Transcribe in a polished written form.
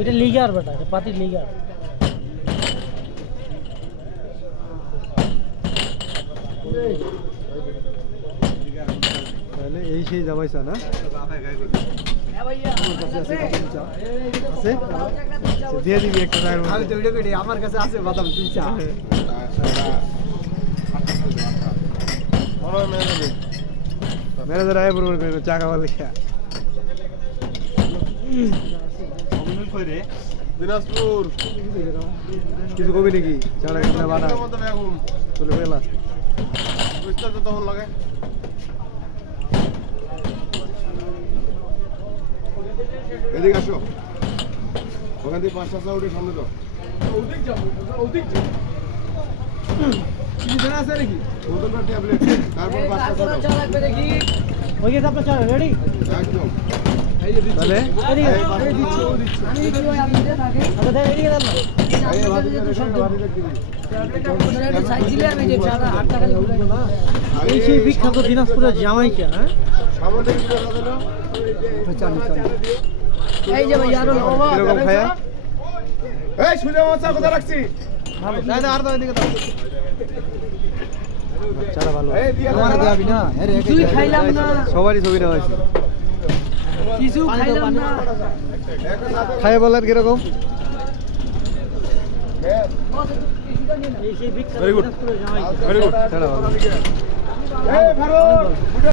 এটা লিগার বেটা, এটা পাতির লিগার। তাহলে এই সেই জামাইছা না দিয়ে দিবি একটা আমার কাছে আছে বাদাম তুই চা ম্যানেজার আয় বড় করে চা খাওয়া লেখা দিনাজপুর কিছু কবি নাকি চাটা কেমন বানা চলে গেলা তখন লাগে এদিকে আসো ওখান থেকে 5-7 উঠে সামনে তো ওদিক যাবো ওদিক যাবো কি জানা আছে নাকি ওটা ট্যাবলেট তারপর 5-7 চা লাগবে দেখি হয়ে গেছে আপনার চা রেডি একদম এই যে দিচ্ছি এদিকে এই দিচ্ছি ও দিচ্ছি আমি দিও আপনি দেন আগে আচ্ছা দেন এদিকে দেন না এই ভাবি দেখি ট্যাবলেটটা সাইড দিলে আমি যে চাটা 8 টাকা দিয়ে ঘুরে না এই সেই বিখ্যাত দিনাজপুরের জামাইকা হ্যাঁ সামনে থেকে দিলে দাদা চালু এই যে ভাই আরো কিরকম খায়া এই সুজা মাছা কথা রাখছি ভালো যাই না আর দাও এদিকে দাও চালা ভালো এই দিয়া আমার দিবি না আরে তুই খাইলাম না সবারই ছবি নেওয়া হয়েছে কিছু খাইলাম না খায় বলেন কিরকম এই সেই বিখ্যাত ভেরি গুড দিনাজপুরের জামাইকা ভেরি গুড চালা ভালো এই ভালো